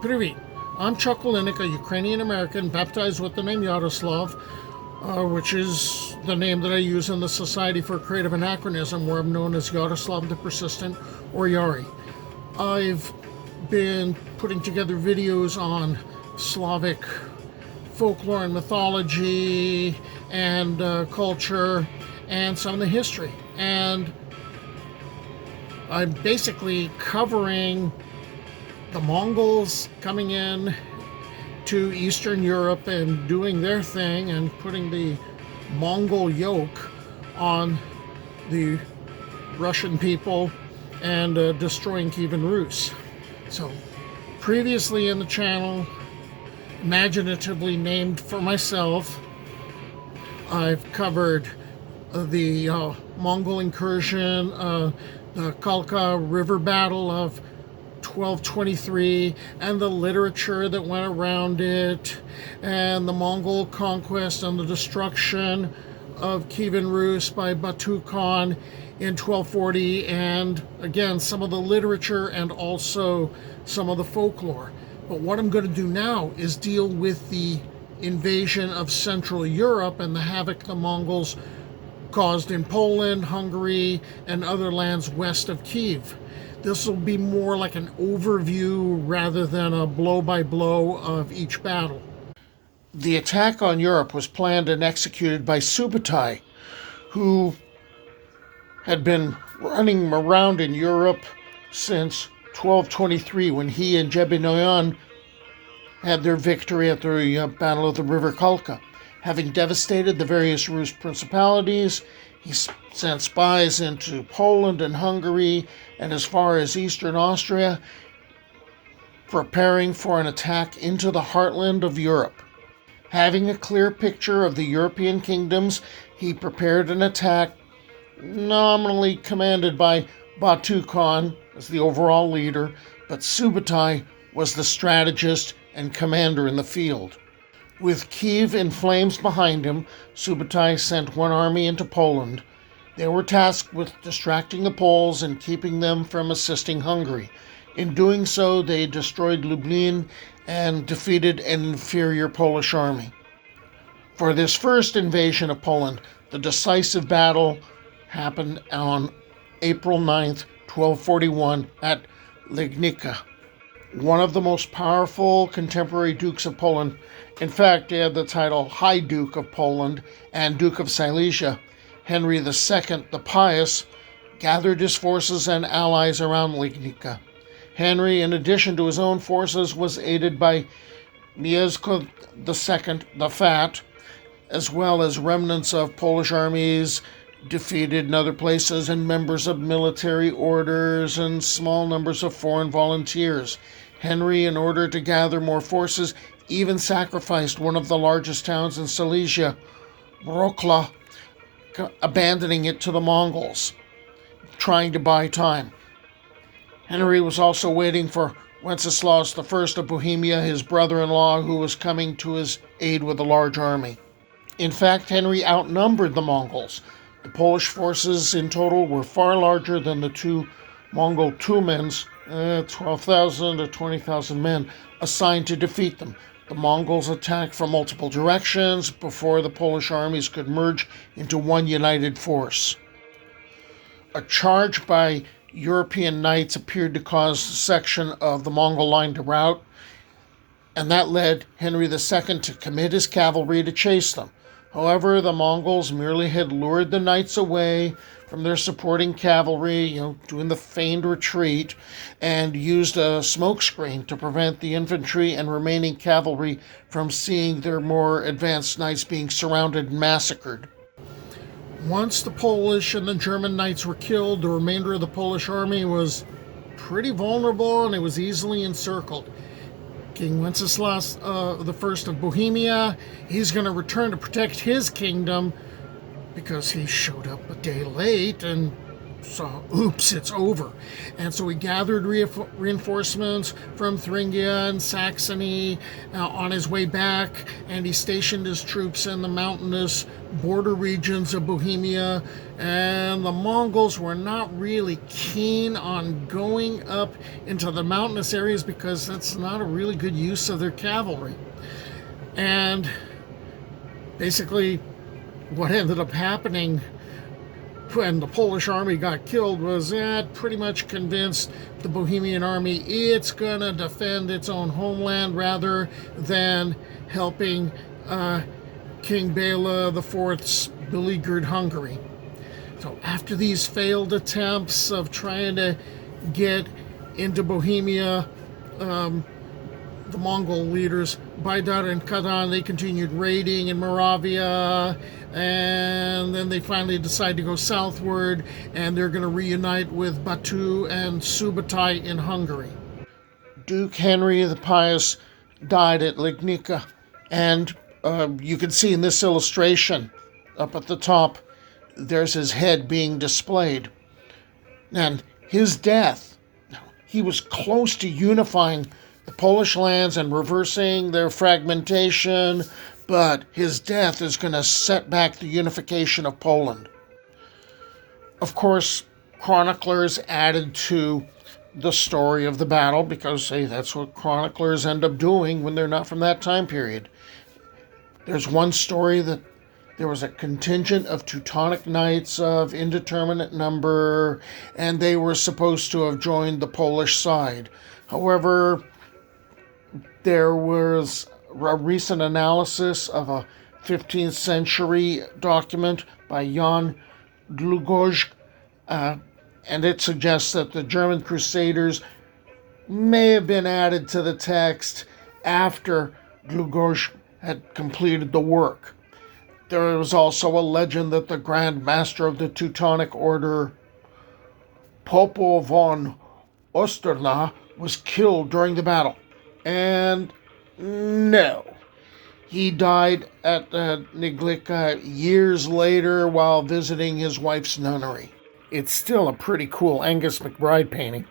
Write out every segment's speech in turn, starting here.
Привет. I'm Chuck Wolinek, a Ukrainian-American baptized with the name Yaroslav, which is the name that I use in the Society for Creative Anachronism, where I'm known as Yaroslav the Persistent, or Yari. I've been putting together videos on Slavic folklore and mythology and culture and some of the history. And I'm basically covering the Mongols coming in to Eastern Europe and doing their thing and putting the Mongol yoke on the Russian people and destroying Kyivan Rus. So previously in the channel, imaginatively named for myself, I've covered the Mongol incursion, the Kalka River Battle of 1223, and the literature that went around it, and the Mongol Conquest and the destruction of Kyivan Rus by Batu Khan in 1240, and again some of the literature and also some of the folklore. But what I'm going to do now is deal with the invasion of Central Europe and the havoc the Mongols caused in Poland, Hungary, and other lands west of Kiev. This will be more like an overview rather than a blow-by-blow of each battle. The attack on Europe was planned and executed by Subutai, who had been running around in Europe since 1223, when he and Jebenoyan had their victory at the Battle of the River Kalka. Having devastated the various Rus principalities, he sent spies into Poland and Hungary and as far as eastern Austria, preparing for an attack into the heartland of Europe. Having a clear picture of the European kingdoms, he prepared an attack nominally commanded by Batu Khan as the overall leader, but Subutai was the strategist and commander in the field. With Kiev in flames behind him, Subutai sent one army into Poland. They were tasked with distracting the Poles and keeping them from assisting Hungary. In doing so, they destroyed Lublin and defeated an inferior Polish army. For this first invasion of Poland, the decisive battle happened on April 9th, 1241 at Legnica. One of the most powerful contemporary dukes of Poland, in fact, he had the title High Duke of Poland and Duke of Silesia, Henry II the Pious, gathered his forces and allies around Legnica. Henry, in addition to his own forces, was aided by Mieszko II the Fat, as well as remnants of Polish armies defeated in other places and members of military orders and small numbers of foreign volunteers. Henry, in order to gather more forces, even sacrificed one of the largest towns in Silesia, Wrocław, abandoning it to the Mongols, trying to buy time. Henry was also waiting for Wenceslaus I of Bohemia, his brother-in-law, who was coming to his aid with a large army. In fact, Henry outnumbered the Mongols. The Polish forces in total were far larger than the two Mongol Tumens, 12,000 to 20,000 men, assigned to defeat them. The Mongols attacked from multiple directions before the Polish armies could merge into one united force. A charge by European knights appeared to cause a section of the Mongol line to rout, and that led Henry II to commit his cavalry to chase them. However, the Mongols merely had lured the knights away from their supporting cavalry, doing the feigned retreat, and used a smokescreen to prevent the infantry and remaining cavalry from seeing their more advanced knights being surrounded and massacred. Once the Polish and the German knights were killed, the remainder of the Polish army was pretty vulnerable and it was easily encircled. King Wenceslaus I of Bohemia, he's going to return to protect his kingdom because he showed up a day late and saw, oops, it's over. And so he gathered reinforcements from Thuringia and Saxony on his way back, and he stationed his troops in the mountainous border regions of Bohemia. And the Mongols were not really keen on going up into the mountainous areas because that's not a really good use of their cavalry. And basically, what ended up happening when the Polish army got killed was that pretty much convinced the Bohemian army it's going to defend its own homeland rather than helping King Bela IV's beleaguered Hungary. So after these failed attempts of trying to get into Bohemia, the Mongol leaders, Baydar and Kazan, they continued raiding in Moravia, and then they finally decide to go southward, and they're going to reunite with Batu and Subutai in Hungary. Duke Henry the Pious died at Lignica, and you can see in this illustration up at the top, there's his head being displayed. And his death, he was close to unifying the Polish lands and reversing their fragmentation, but his death is going to set back the unification of Poland. Of course, chroniclers added to the story of the battle because, hey, that's what chroniclers end up doing when they're not from that time period. There's one story that there was a contingent of Teutonic knights of indeterminate number, and they were supposed to have joined the Polish side. However, there was a recent analysis of a 15th century document by Jan Długosz, and it suggests that the German Crusaders may have been added to the text after Długosz had completed the work. There was also a legend that the Grand Master of the Teutonic Order, Popo von Osterna, was killed during the battle. And no, he died at Niglica years later while visiting his wife's nunnery. It's still a pretty cool Angus McBride painting.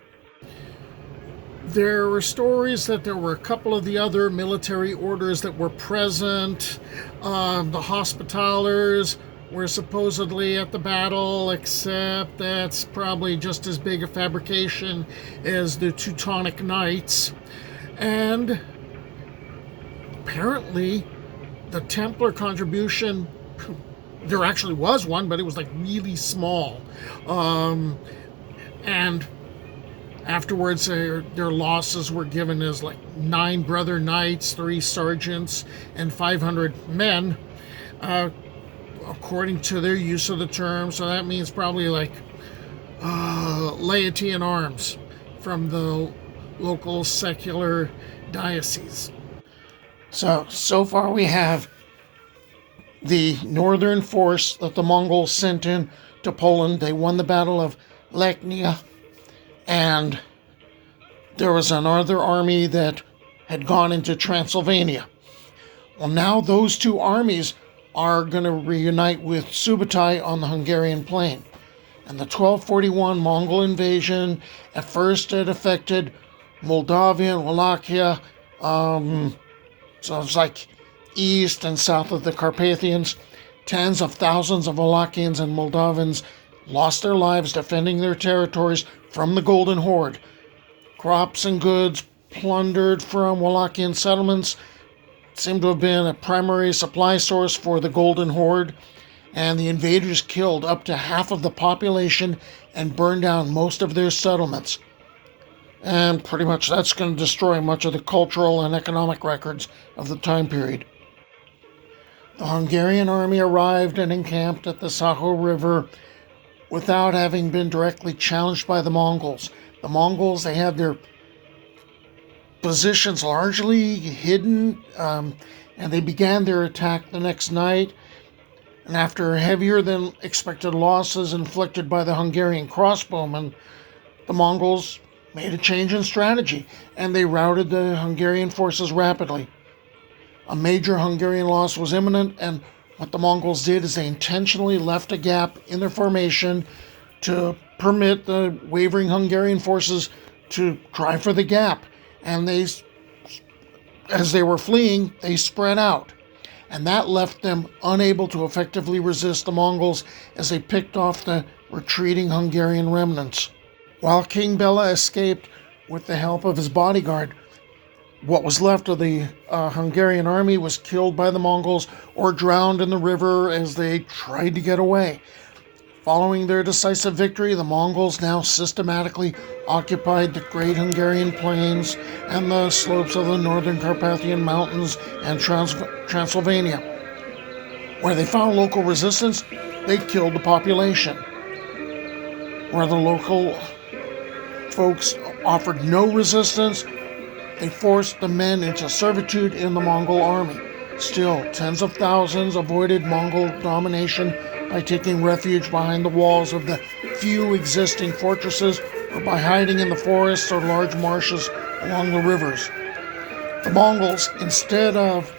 There were stories that there were a couple of the other military orders that were present. The Hospitallers were supposedly at the battle, except that's probably just as big a fabrication as the Teutonic Knights. And apparently the Templar contribution, there actually was one, but it was like really small. And afterwards, their losses were given as like 9 brother knights, 3 sergeants, and 500 men, according to their use of the term. So that means probably like laity in arms from the local secular diocese. So far we have the northern force that the Mongols sent in to Poland. They won the Battle of Lechnia, and there was another army that had gone into Transylvania. Well, now those two armies are going to reunite with Subutai on the Hungarian plain. And the 1241 Mongol invasion, at first it affected Moldavia and Wallachia, so it's like east and south of the Carpathians. Tens of thousands of Wallachians and Moldavans lost their lives defending their territories from the Golden Horde. Crops and goods plundered from Wallachian settlements seem to have been a primary supply source for the Golden Horde, and the invaders killed up to half of the population and burned down most of their settlements. And pretty much that's going to destroy much of the cultural and economic records of the time period. The Hungarian army arrived and encamped at the Saho River without having been directly challenged by the Mongols. The Mongols, they had their positions largely hidden, and they began their attack the next night. And after heavier than expected losses inflicted by the Hungarian crossbowmen, the Mongols made a change in strategy, and they routed the Hungarian forces rapidly. A major Hungarian loss was imminent, and what the Mongols did is they intentionally left a gap in their formation to permit the wavering Hungarian forces to drive for the gap. And as they were fleeing, they spread out. And that left them unable to effectively resist the Mongols as they picked off the retreating Hungarian remnants. While King Bela escaped with the help of his bodyguard, what was left of the Hungarian army was killed by the Mongols or drowned in the river as they tried to get away. Following their decisive victory, the Mongols now systematically occupied the Great Hungarian Plains and the slopes of the northern Carpathian Mountains and Transylvania. Where they found local resistance, they killed the population. Where the local folks offered no resistance, they forced the men into servitude in the Mongol army. Still, tens of thousands avoided Mongol domination by taking refuge behind the walls of the few existing fortresses or by hiding in the forests or large marshes along the rivers. The Mongols, instead of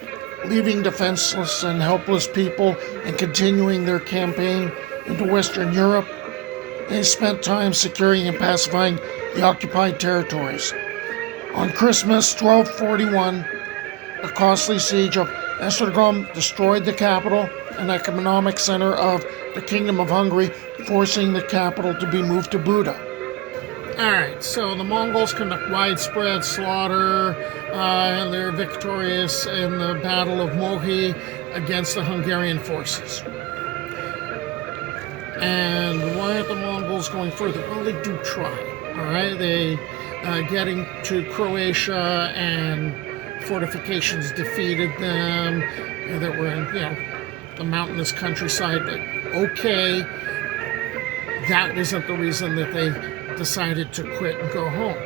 leaving defenseless and helpless people and continuing their campaign into Western Europe, they spent time securing and pacifying the occupied territories. On Christmas 1241, the costly siege of Esztergom destroyed the capital and economic center of the Kingdom of Hungary, forcing the capital to be moved to Buda. Alright, so the Mongols conduct widespread slaughter, and they're victorious in the Battle of Mohi against the Hungarian forces. And why aren't the Mongols going further? Well, they do try. Alright, they getting to Croatia and fortifications defeated them that were in, the mountainous countryside. But okay, that isn't the reason that they decided to quit and go home.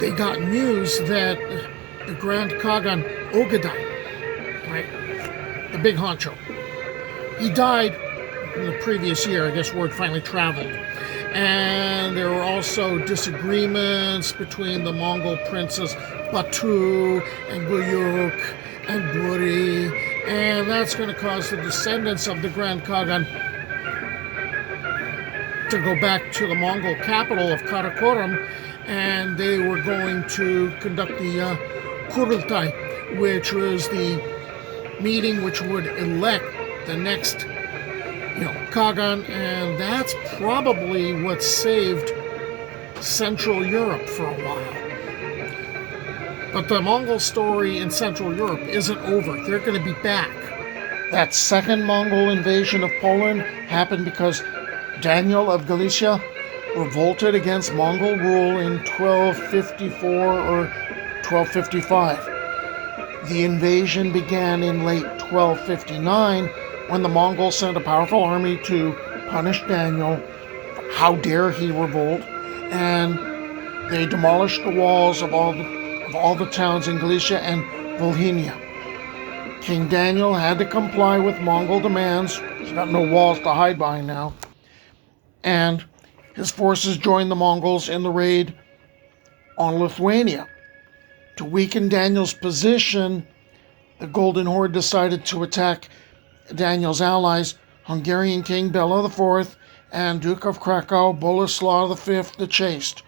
They got news that the Grand Khagan Ogadai, right, the big honcho, he died in the previous year. I guess word finally traveled. And there were also disagreements between the Mongol princes Batu and Guyuk and Buri, and that's going to cause the descendants of the Grand Khagan to go back to the Mongol capital of Karakorum, and they were going to conduct the Kurultai, which was the meeting which would elect the next Khagan, and that's probably what saved Central Europe for a while. But the Mongol story in Central Europe isn't over. They're going to be back. That second Mongol invasion of Poland happened because Daniel of Galicia revolted against Mongol rule in 1254 or 1255. The invasion began in late 1259 when the Mongols sent a powerful army to punish Daniel. How dare he revolt? And they demolished the walls of all the towns in Galicia and Volhynia. King Daniel had to comply with Mongol demands. He's got no walls to hide behind now. And his forces joined the Mongols in the raid on Lithuania. To weaken Daniel's position, the Golden Horde decided to attack Daniel's allies, Hungarian King Bela IV and Duke of Krakow Boleslaw V the Chaste.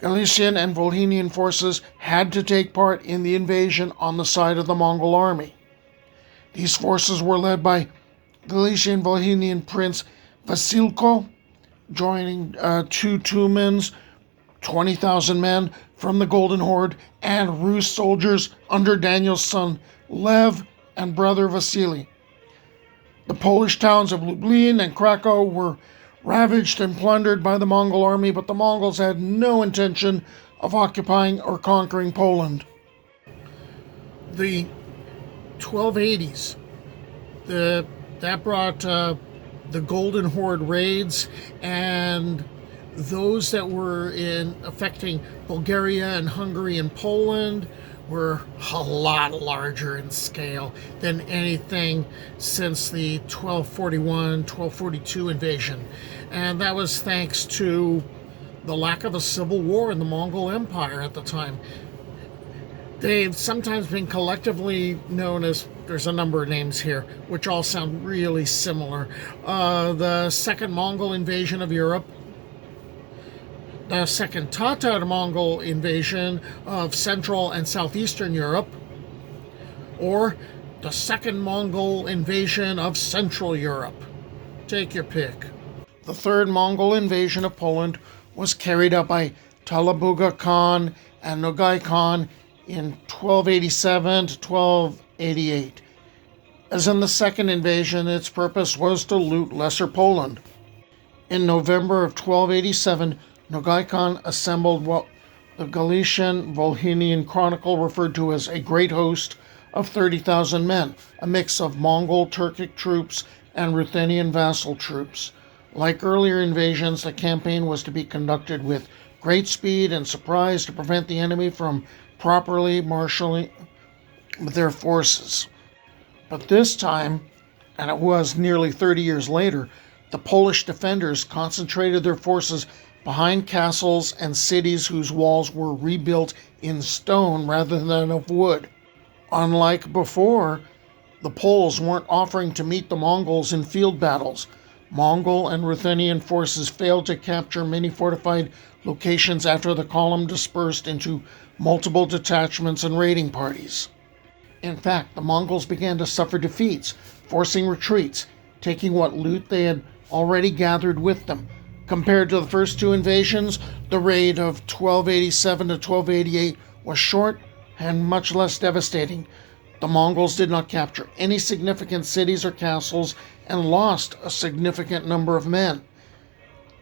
Galician and Volhynian forces had to take part in the invasion on the side of the Mongol army. These forces were led by Galician Volhynian Prince Vasilko, joining two Tumans, 20,000 men from the Golden Horde, and Rus soldiers under Daniel's son Lev and brother Vasily. The Polish towns of Lublin and Krakow were ravaged and plundered by the Mongol army, but the Mongols had no intention of occupying or conquering Poland. The 1280s, that brought the Golden Horde raids, and those that were affecting Bulgaria and Hungary and Poland were a lot larger in scale than anything since the 1241-1242 invasion. And that was thanks to the lack of a civil war in the Mongol Empire at the time. They've sometimes been collectively known as, there's a number of names here, which all sound really similar. The Second Mongol Invasion of Europe, the second Tatar Mongol invasion of Central and Southeastern Europe, or the second Mongol invasion of Central Europe. Take your pick. The third Mongol invasion of Poland was carried out by Talabuga Khan and Nogai Khan in 1287 to 1288. As in the second invasion, its purpose was to loot Lesser Poland. In November of 1287, Nogai Khan assembled what the Galician Volhynian Chronicle referred to as a great host of 30,000 men, a mix of Mongol Turkic troops and Ruthenian vassal troops. Like earlier invasions, the campaign was to be conducted with great speed and surprise to prevent the enemy from properly marshalling their forces. But this time, and it was nearly 30 years later, the Polish defenders concentrated their forces behind castles and cities whose walls were rebuilt in stone rather than of wood. Unlike before, the Poles weren't offering to meet the Mongols in field battles. Mongol and Ruthenian forces failed to capture many fortified locations after the column dispersed into multiple detachments and raiding parties. In fact, the Mongols began to suffer defeats, forcing retreats, taking what loot they had already gathered with them. Compared to the first two invasions, the raid of 1287 to 1288 was short and much less devastating. The Mongols did not capture any significant cities or castles and lost a significant number of men.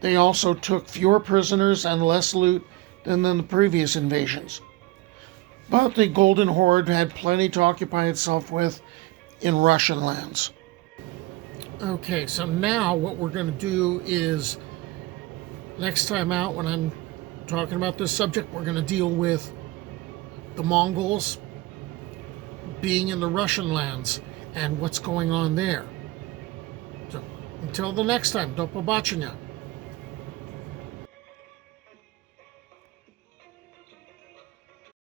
They also took fewer prisoners and less loot than in the previous invasions. But the Golden Horde had plenty to occupy itself with in Russian lands. Okay, so now what we're going to do is, next time out when I'm talking about this subject, we're going to deal with the Mongols being in the Russian lands and what's going on there. So until the next time, do побачення.